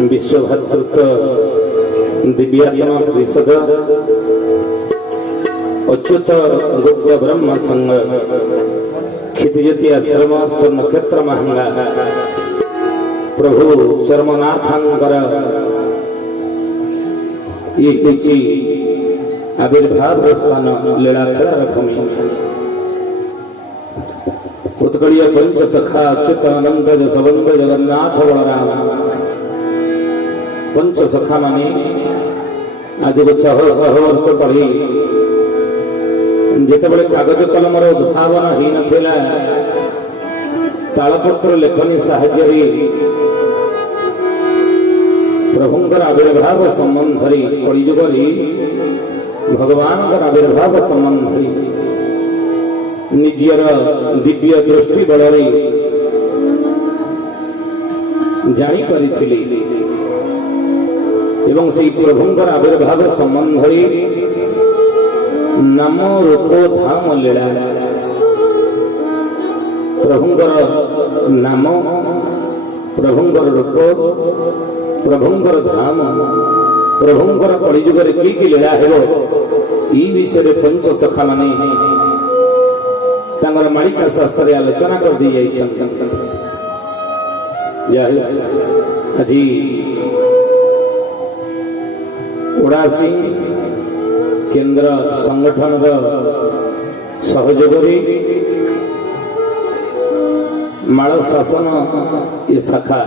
विश्वभतृत्व दिव्यात्मा परिषद अच्युत गुप्त ब्रह्म संघ क्षितिज्योति आश्रम स्वर्णक्षेत्र महंगा प्रभु चरमनाथांकर ये आविर्भाव स्थान लीलाखला भूमि उत्कड़ीय पंच सखा अच्युत अनंत जसवंत जगन्नाथ बलराम पंच सखा माने आज को 600 वर्ष पढ़ी जिते बड़े कागज कलमर उद्भावन ही नथिला तालपत्र लेखनी साहाय्य प्रभुंकर आविर्भाव संबंध कलिजुग भगवान आविर्भाव संबंध निजर दिव्य दृष्टि बल जानी पारिथिले एवं से प्रभुंकर आविर्भाव संबंध नाम रूप धाम लीला प्रभुंकर नाम प्रभुंकर रूप प्रभुंकर धाम प्रभुंकर कलिजुग की लीला है विषय पंच सखा माने माणिका शास्त्र आलोचना कर दी आज ओडासी केंद्र संगठन सहयोग माल शासन ये शाखा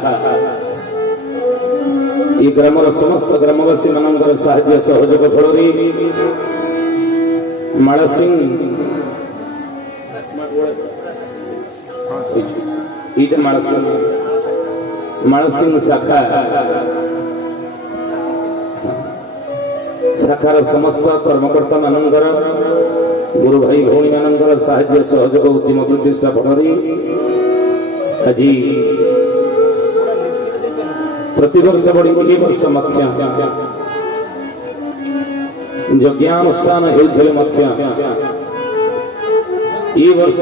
ये ग्रामर समस्त ग्रामवासी मानकर साहाय्य सहयोग फल मालसिंह मालसिंह शाखार समस्त कर्मकर्ता मानकर गुरु भाई भौणी मानकर साहाय्य सहयोग उद्यम प्रचेषा फल आज प्रतिवर्ष बड़ी वर्ष यज्ञानुष्ठान ये वर्ष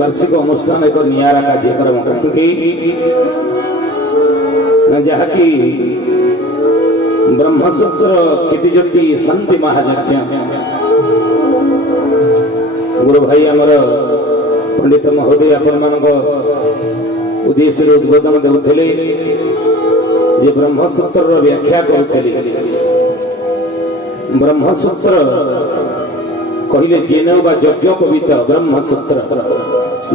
वार्षिक अनुष्ठान एक नियारा कार्यक्रम जहाँकि ब्रह्मसूत्र क्षितिज्योति शांति महायज्ञ गुरु भाई आमर पंडित महोदय आपण मान उद्देश्य उद्बोधन देउथिले जे ब्रह्मसूत्र व्याख्या करुथिले ब्रह्मसूत्र कहले जेने बा यज्ञ पवित ब्रह्मसूत्र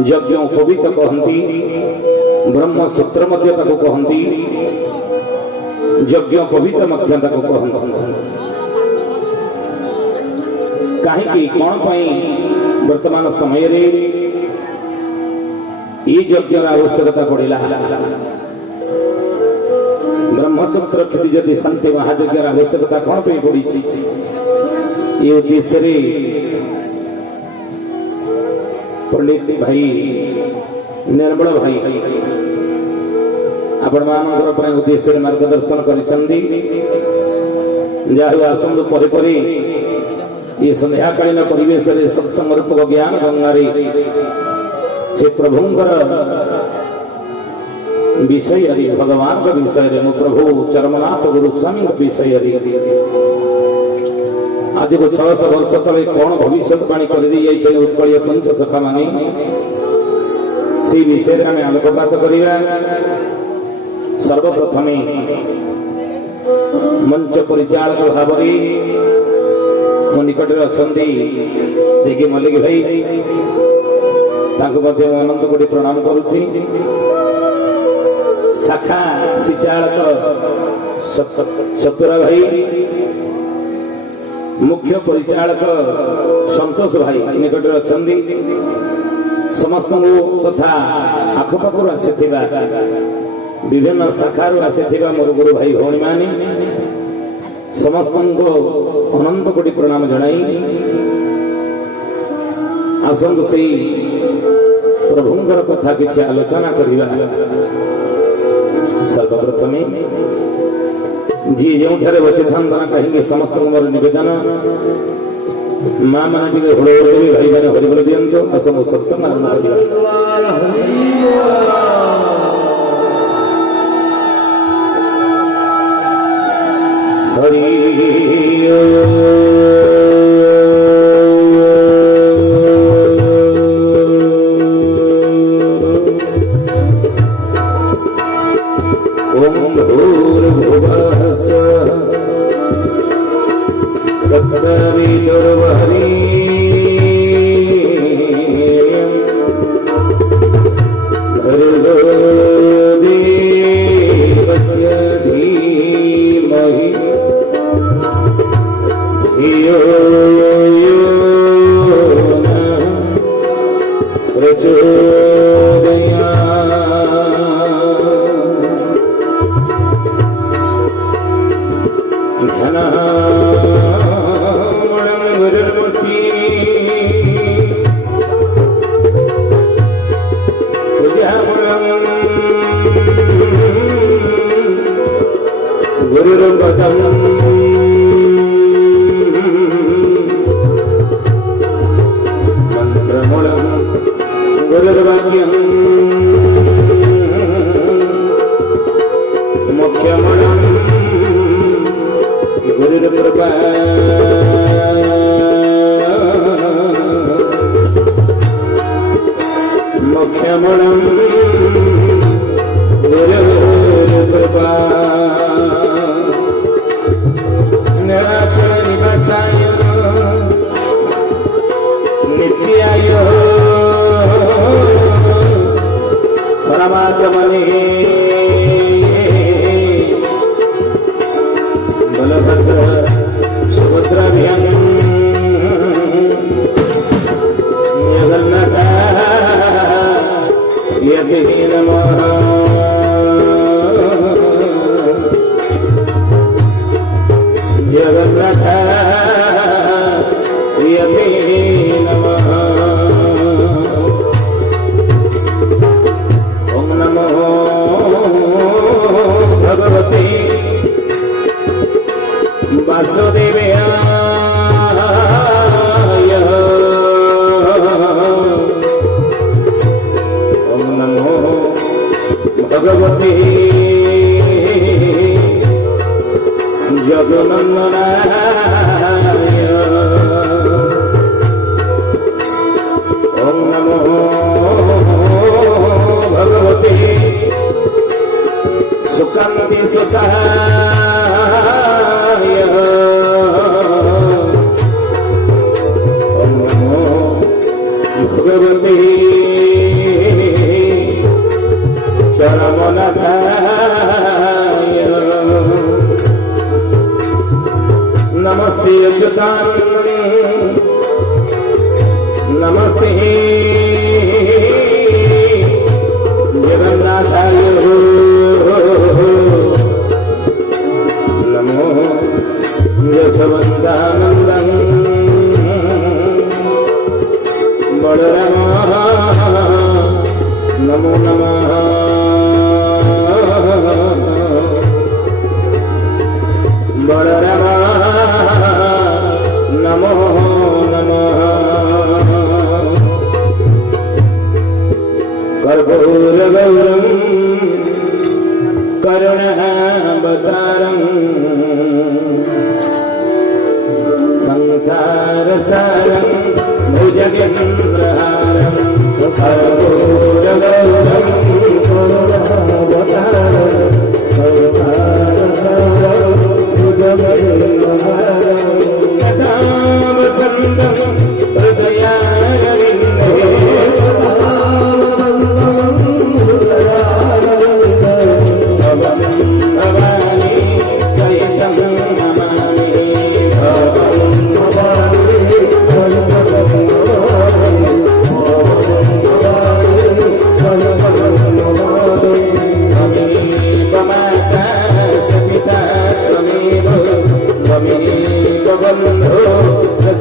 यज्ञ पवित कहती ब्रह्मसूत्र मध्य ताको कहती यज्ञ पवित मध्य ताको कहती कहीं कौन पाई वर्तमान समय रे ये यज्ञ आवश्यकता पड़ा ब्रह्मसूत्र क्षितिज्योति शांति महायज्ञ आवश्यकता कौन पे पड़ी ये उद्देश्य पंडित भाई निर्मल भाई आपण मान उद्देश्य मार्गदर्शन करसंतु परे ये संध्याकालीन परिवेश सत्संग रूपक ज्ञान गंगारी से प्रभुंकर विषय भगवान का विषय मो प्रभु चरमनाथ गुरुस्वामी विषय आज को 600 वर्ष तले कौन भविष्यवाणी कर उत्कल पंच सखा मानी से विषय में आलोकपात करिया सर्वप्रथम मंच परिचालक भाव मो निकट अच्छा देखिए मल्लिक भाई अनंत कोटि प्रणाम करुछि शाखा परिचालक सतुरा भाई मुख्य परिचालक संतोष भाई निकट अच्छा समस्त तथा आखपाखर आसी विभिन्न शाखार आसी मोर गुरु भाई भौणी मानी समस्त अनंत कोटि प्रणाम जनाई आसंतु से प्रभुंकर कथा किसी आलोचना करवा सर्वप्रथम जी जो बसी था कहीं समस्त मोर निवेदन माँ मैंने टे हड़ देवी भाई मैंने हरिबोल दिंतु आसंग सत्संग आरंभ कर ॐ भूर्भुवः स्वः तत्सवितुर्वरेण्यं भर्गो देवस्य धीमहि धियो यो नः प्रचोदयात्। घनामणं गुरुर्मूर्ति पूजामणं गुरुर्पदं मंत्रमूलं गुरुर्वाक्यं मुख्यमूलं गुरुर्कृपा मुख्यमूलं गुरुर्कृपा निराचल निवासाय नित्याय परमात्मने बलभद्र सुभद्राभ्यां जगन्नाथाय नमः। जगन्नाथाय नमः। ॐ नमो भगवते वासुदेवाय। ॐ नमो भगवते जगन्नाथाय। ॐ नमो भगवते सुकान्ति सुताय। ॐ नमो भगवते चरमनाथाय। नमस्ते अच्युतानन्दं नमस्ते जगन्नाथाय नमो यशवन्तानन्दं बलराम नमो नमः। बलराम नमो नमः। कर्पूरगौरं करुणावतारं संसारसारं भुजगेन्द्रहारं कर्पूरगौरं करुणावतारं संसारसारं भुजगेन्द्रहारं सदा वसन्तं हृदयारविन्दे भवानी सहितं नमामि। त्वमेव माता सपिता त्वमेव त्वमेव बन्धो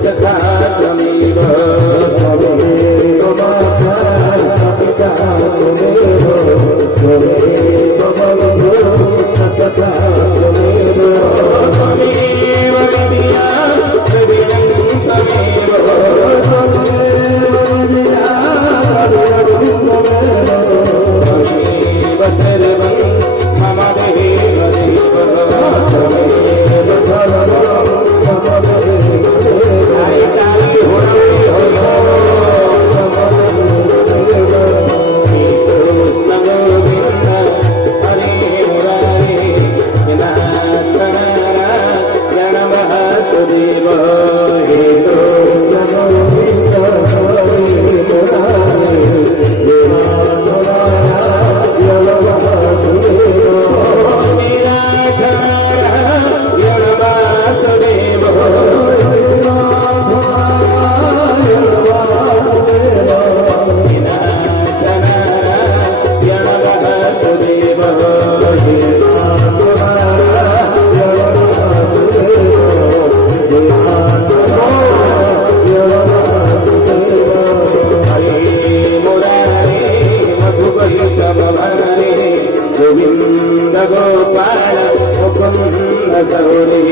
सखा त्वमेव त्वमेव माता सपिता त्वमेव त्वमेव बन्धो सखा त्वमेव त्वमेव विद्या त्वमेव त्वमेव सर्वं मम देव देव त्वमेव गोपाल मुकुंद सरोरी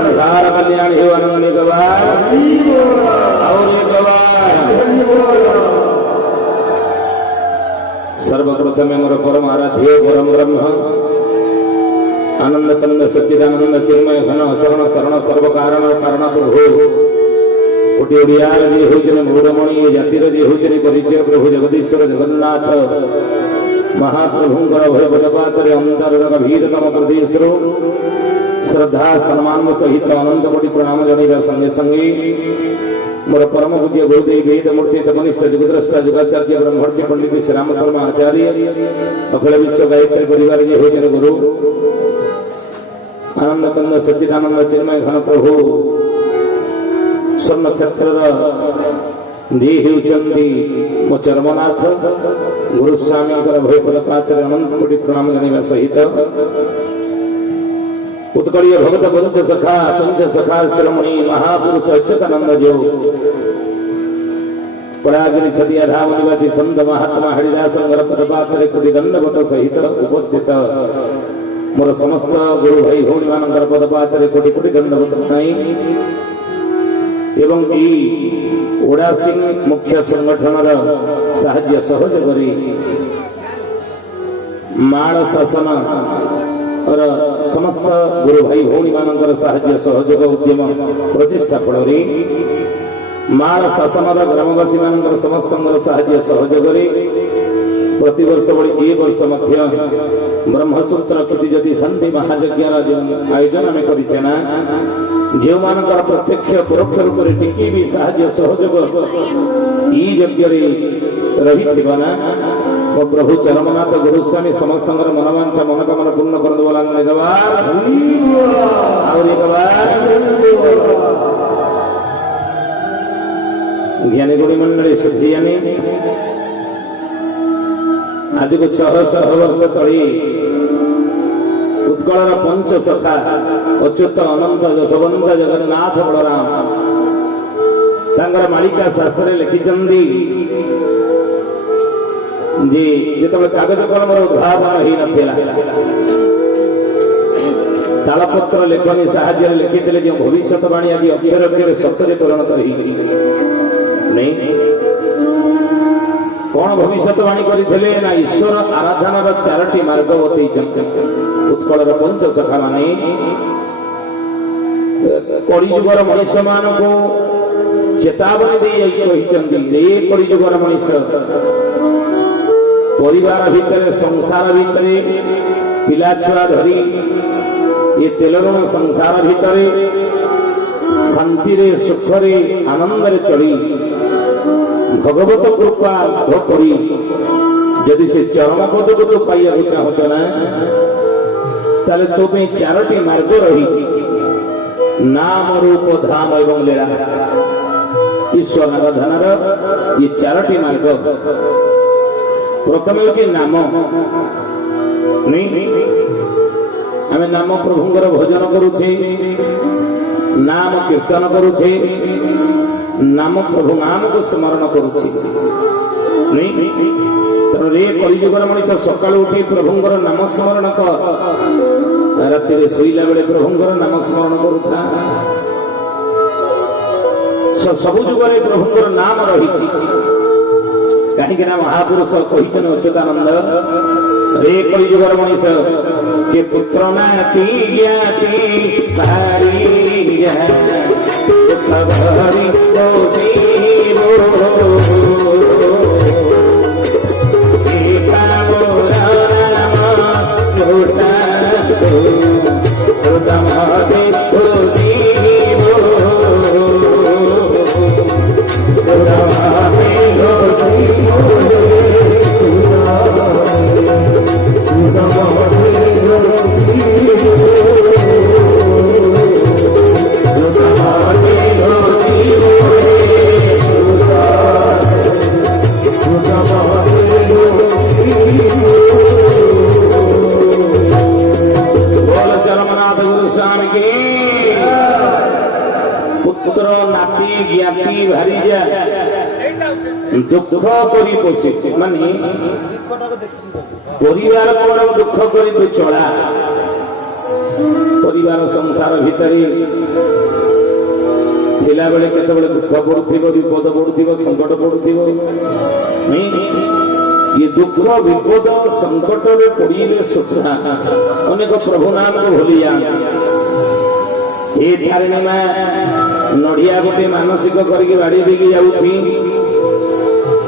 संसार कल्याण सर्वप्रथम मोर परम आराध्य परम ब्रह्म आनंद कंद सच्चिदानंद चिन्मय घन शरण शरण सर्व कारण कारण प्रभु कोटि ओडियार जी होजन मूढ़मणि जातिर जी होजन परिचय प्रभु जगदीश्वर जगन्नाथ महाप्रभुंकर भय बलपातरे अंतर गभीरतम प्रदेशरो श्रद्धा सम्मान सहित अनंत कोटि प्रणाम जनिवा संगे संगे मोर परम पूज्य गुरुदेव वेद मूर्ति तपनिष्ठ जगद्रष्टा जुगाचार्य ब्रह्मर्षि पंडित श्री राम शर्मा आचार्य अखिल विश्व गायत्री परिवार जी होजन गुरु आनंद कंद सच्चिदानंद चिन्मय घन प्रभु स्वर्ण क्षेत्र जी हेउचंदी मो चर्मनाथ गुरुस्वामी भय पदपात्र अनंत कोटि प्रणाम जनिवा सहित उत्कड़ीय भगत पंच सखा श्रमणी महापुरुष अच्युतानंद जो परागिरी छतिया धाम निवासी संत महात्मा हरिदास पदपात्र कोटि दंडवत सहित उपस्थित मोर समस्त गुरु भाई भौणी मानकर पदपात्र कोटि कोटि दंडवत नहीं एवं ओडा सिंह मुख्य संगठन साहाय्य सहयोग करी माण शासन और समस्त गुरु भाई भौणी मानकर साहाय्य सहयोग उद्यम प्रचेष्टा फल माण शासन ग्रामवासी मानकर समस्त साहाय्य सहयोग प्रति वर्ष बड़ी ए वर्ष मध्य ब्रह्मसूत्र क्षुतिज्योति शांति महायज्ञ आयोजन आम करना जो मानकर प्रत्यक्ष परोक्ष रूप से टिकी भी साहाय्य सहयोग यज्ञ रही मो प्रभु चरमनाथ गुरुस्वामी समस्त मनोवांछा मनोकामना पूर्ण कर ज्ञानी गुणी मंडली शुद्धियानी आज को 600 वर्ष तली उत्कलर पंच सखा अच्युत अनंत जशवंत जगन्नाथ बलराम मालिका शास्त्र लिखिंदी जी जो कागज कलम उद्भावन ही नथिला तालपत्र लेखनी साहाय्य लिखी जो भविष्यवाणी आज अक्षर अक्षर सत्य परिणत नहीं कौन भविष्यवाणी करते ना ईश्वर आराधनार 4टी मार्ग बतई उत्कलर पंच सखा माने कलिजुगर मनुष्य मान को चेतावनी दे कलिजुगर मनुष्य परिवार भितर संसार भितर पिला छुआ धरी ये तेलरण संसार भितर शांति रे सुख रे आनंद रे चली भगवत कृपा लाभ करी यदि से चरम पद को तो पाइया चाहत ना ताले तो पे 4टी मार्ग रही नाम रूप धाम एवं लीला ईश्वर आराधनार ये 4टी मार्ग प्रथम होची नाम नहीं आमे नाम प्रभुंकर भजन करूछे नाम कीर्तन करूछे नाम प्रभु नाम को स्मरण करूछे नहीं रे कलिजुगर मनुष्य सकाळ उठी प्रभुंकर नाम स्मरण कर राति रे सोइला बेले प्रभुंकर नाम स्मरण करूथा सब जुगरे प्रभुंकर नाम रही कहीं महापुरुष कही अच्युतानंद रे कई जुगर मनीष के पुत्र नाती ज्ञाति भारी भरी दुख करी पोषे माने परिवार पर दुख करी तो चला परिवार संसार भितर थिला बेले केते बेले दुख पड़ुथिबो विपद पड़ुथिबो संकट पड़ुथिबो नहीं ये दुख विपद संकट रे पड़िले सुखा अनेक प्रभु नाम को भूली जा ए धारणे में नडिया गोटे मानसिक करके बाड़ी देगी जाउछी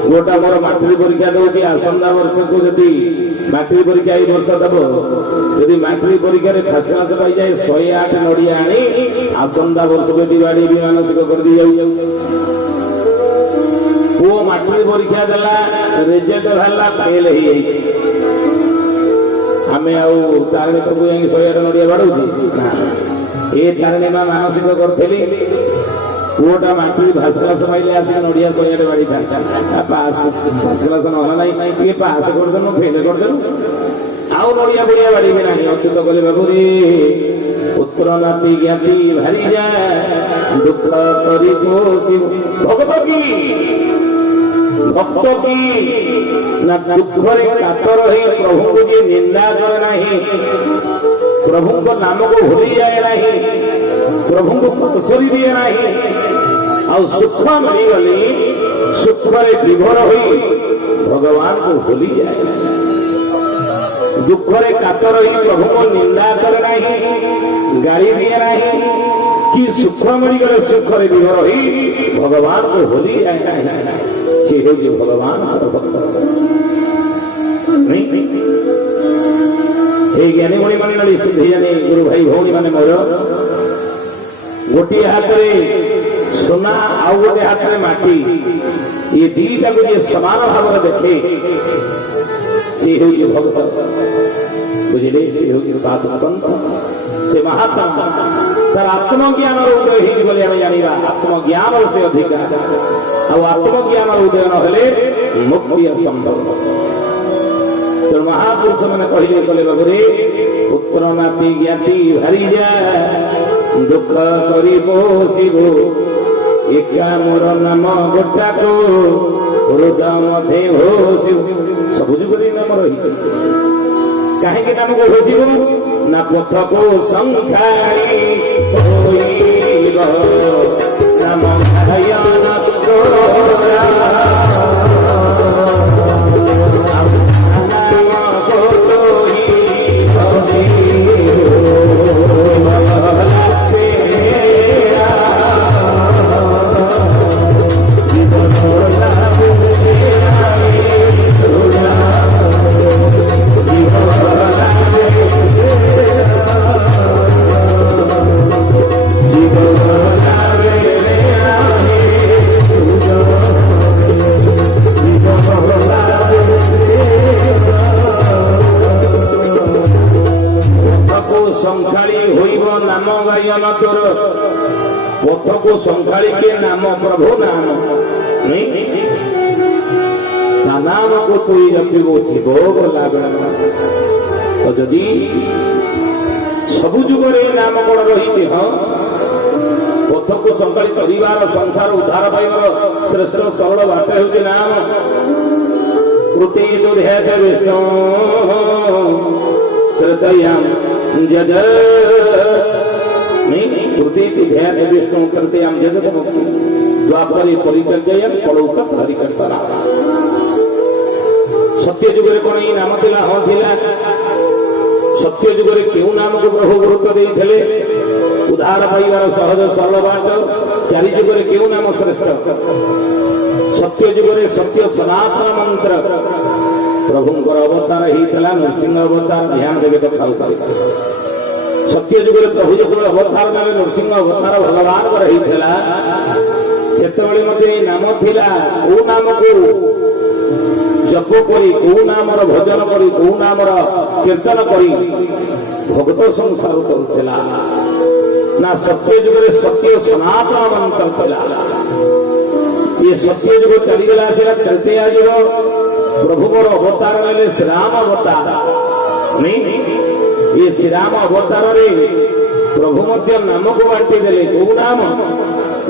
गोटा मोर मैट्रिक परीक्षा दौर आसंता वर्ष को जदि मैट्रिक परीक्षा ये वर्ष दब यदि मैट्रिक परीक्षा फास्ट क्लास पाई जाए 108 नड़िया आनी आसंता वर्ष बेटी बाड़ी भी मानसिक कर दी जाऊ वो मैट्रिक परीक्षा देला रिजल्ट बाहरला फेल हो जाई आमे आउ तारणी प्रभु 108 नड़िया बाड़ू ए तारणी मां मानसिक करथेली पुओटा मैट्रिक फास्ट क्लास पाइले आसी नड़िया 108 बाड़ी था पास फास्ट क्लास नहला नहीं ये पास कर देनु फेल कर देनु आउ नड़िया बढ़िया बाड़ी में नहीं अच्युत कले बाबू रे पुत्र नाती ज्ञाति भारी जा दुख करी पोषि भक्त की ना दुख रे कातर रही प्रभु को जे निंदा करे नहीं प्रभु को नाम को भूली जाए नहीं प्रभु को पसरी दिए नहीं और सुख मिलगली सुख विभोर हुई भगवान को भूली जाए दुख रे कातर ही प्रभु को निंदा करे नहीं गाड़ी दिए नहीं कि सुख मिलगले सुख विभोर हुई भगवान को भूली जाए से हो भगवान ज्ञानी मणि मणि नड़ी सिद्धि जानी गुरु भाई भौणी माने मोर गोटे हाथ में सोना आउ गोटे हाथ में माटी ये दीटा को जे समान भाव देखे से हो भक्त बुझे से हो साधु संत से महात्मा तर आत्मज्ञान उदय ही बोले हमें जानी आत्मज्ञान से अधिक आत्मज्ञान उदय न हेले मुक्ति असंभव तो महापुरुष मैंने कहले कले बाबू रे पुत्र नाती ज्ञाति भारी जा दुख करी पोषिबो एका मोर नाम गोटा को हृदय मध्य होशिबो सबुज करी नाम रही काहे के नाम को होशिबो ना पथ को संखाई होइबो नाम हयन तोरा पथ को संभाली के नाम प्रभु नाम नहीं नाम को तु जपिबो जीव लागना तो जदि सबु जुगरे नाम कौन रही हाँ पथ को संभाली परिवार संसार उद्धार पाइबार श्रेष्ठ सरल बाट हो नाम कृति दुर्हेत विष्णु कृतयाम जज कृति विष्णु कृतयाम जगत मुक्ति द्वापरे परिचर्ययन् कलौ तत् हरिकीर्तना सत्य जुगे कौन ये नाम थिला हाँ थिला सत्य जुगे क्यों नाम को प्रभु गुरुत्व देते उद्धार पाइबार सहज सरल बाट चारि जुगे क्यों नाम श्रेष्ठ सत्य जुगे सत्य सनातन मंत्र प्रभुंकर अवतार होता नृसिंह अवतार ध्यान देवे तो सत्य जुगे प्रभु जो अवतार ना नृसिंह अवतार भगवान से नाम थिला को नाम को जप करी को नाम भजन करी को नाम कीर्तन करी भगत संसार करुला ना सत्य जुगे सत्य सनातन मंत्र थिला ये सत्य जुग चलीगला तृतीया जुग प्रभु मोर अवतार ले श्रीराम अवतार नहीं ये श्रीराम अवतार रे प्रभु मध्य नाम को बांटी देले को नाम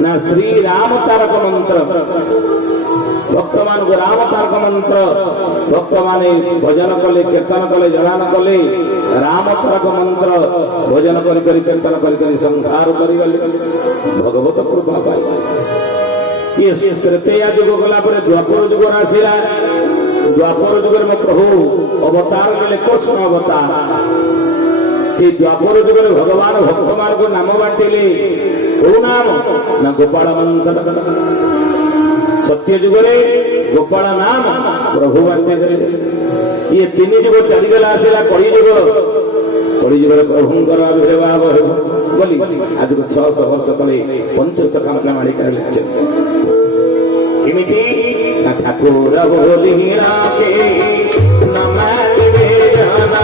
ना श्री राम तारक मंत्र भक्त मान को राम तारक मंत्र भक्त माने भजन कले कीर्तन कले जड़ान कले राम तारक मंत्र भजन करी करी कीर्तन करी करी संसार करी गले भगवत कृपा पाई ये तृतीया जुग गला पर द्वापर जुग आसिला द्वापर जुगर में प्रभु अवतार ले कृष्ण अवतार से द्वापर जुगर भगवान भक्त मान को नाम बांटिले को नाम ना गोपाल मंत्र सत्य जुगरे गोपाल नाम प्रभु बांटे ये तीन जुग चलीगला आसिला कली जुगर प्रभुंकर आविर्भाव बोली आज को 600 वर्ष तले पंचशखांत मालिका लिखित इमिति ठाकुर बोली के नमालिवे जाना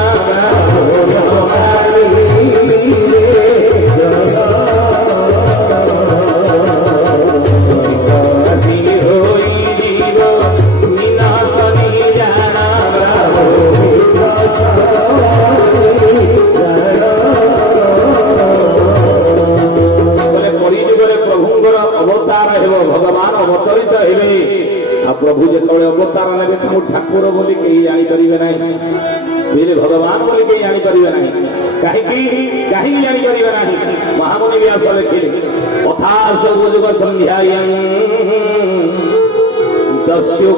प्रभु जो अवतार ने ठाकुर बोली कहीं जापर ना भगवान बोली कहीं जापर ना कहीं जापर ना महामुनि व्यास लिखिले अथा सब जुग संध्या दस्यु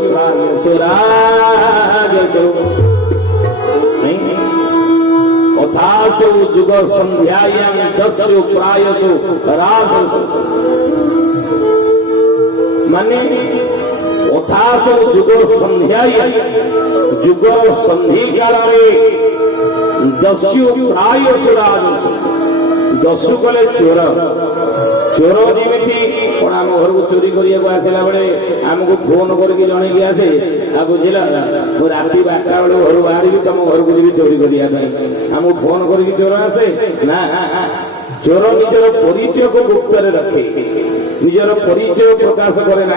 अथा सब जुग संध्या दस्यु प्रायसु राजसु माने अथा सब जुग संध्या जुगर संधि काल दस्यु प्रायसु राजसु दस्यु कले चोर चोर जमी कौन आम घर को चोरी करला बेले आमको फोन करके जनईकि आसे आ बुझला मु राति 12टा बेले घर बाहर तुम घर को जी चोरी करने आमको फोन करके चोर आसे ना चोर निजर परिचय को गुप्त रखे निजर परिचय प्रकाश करे ना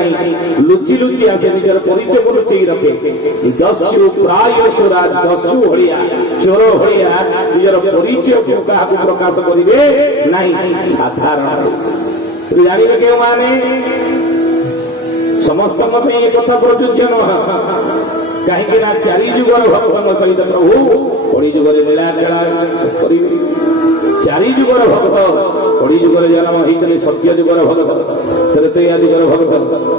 लुचि लुचि आसे निजर परिचय को लुचि रखे दस्यु प्रायसु राज दस्यु भलिया चोर भलिया निजर परिचय को क्या प्रकाश करेंगे नहीं साधारण जानवे क्यों माने समस्त कथा प्रযোज्य नुह कहीं चारि जुगर भक्त सहित प्रभु कड़ी जुगर लीला खेला करेंगे चारि जुगर भक्त कड़ी जुगर जन्म होते सत्य जुगर भक्त तृतीया जुगर भक्त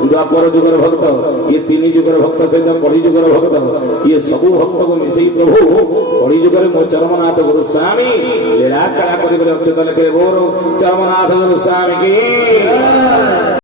द्वापर जुगर भक्त ये तीन जुगर भक्त सहित कड़ी जुगर भक्त ये सबू भक्त को मिसई प्रभु कड़ी जुगर मो चरमनाथ गुरु स्वामी लीला खेला कर चरमनाथ गुरु स्वामी की